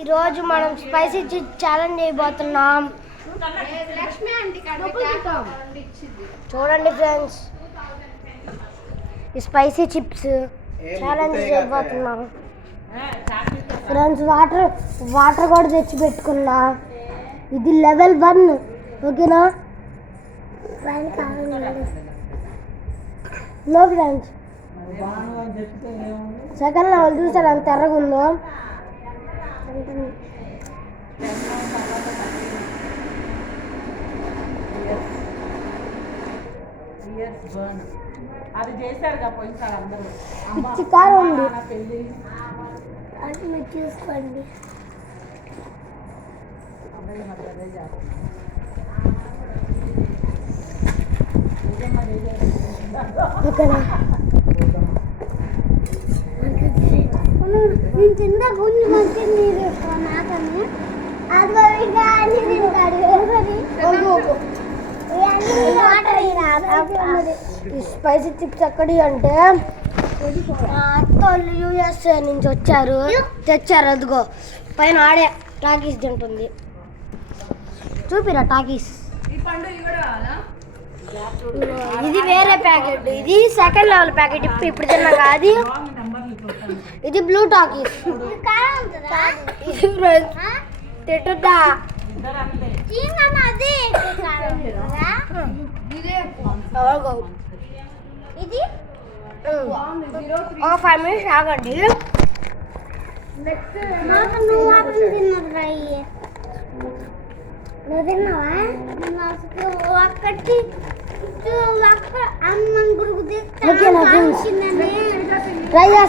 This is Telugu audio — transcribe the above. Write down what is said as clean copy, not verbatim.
ఈరోజు మనం స్పైసీ ఛాలెంజ్ చేయబోతున్నాం. చూడండి ఫ్రెండ్స్, ఈ స్పైసీ చిప్స్ ఛాలెంజ్ చేయబోతున్నాం ఫ్రెండ్స్. వాటర్ కూడా తెచ్చి పెట్టుకున్నా. ఇది లెవెల్ 1, ఓకేనా? నో ఫ్రెండ్స్, సెకండ్ లెవెల్ చూసారు అంత ఎర్రగా ఉందో. అది చేశారుగా పోయినసారి అందరూ. పిచ్చి కారం ఉంది, అది మీరు చూసుకోండి. నేను తిందా గుంజు మంచి నీరు నాకని ఈ స్పైసీ చిప్స్ ఎక్కడి అంటే అత్తోళ్ళు USA నుంచి తెచ్చారు. అదిగో పైన ఆడే టాకీస్ తింటుంది. చూపిరా టాకీస్. ఇది వేరే ప్యాకెట్, ఇది సెకండ్ లెవెల్ ప్యాకెట్. ఇప్పుడు తిన్నాక అది ఇది బ్లూ టాకీస్. తిట్టుద్దా ఇది 5 minutes ఆగండి. నువ్వు తిన్నావా? ఒక్కటి అమ్మ గురుకు ట్రై చేస్తా.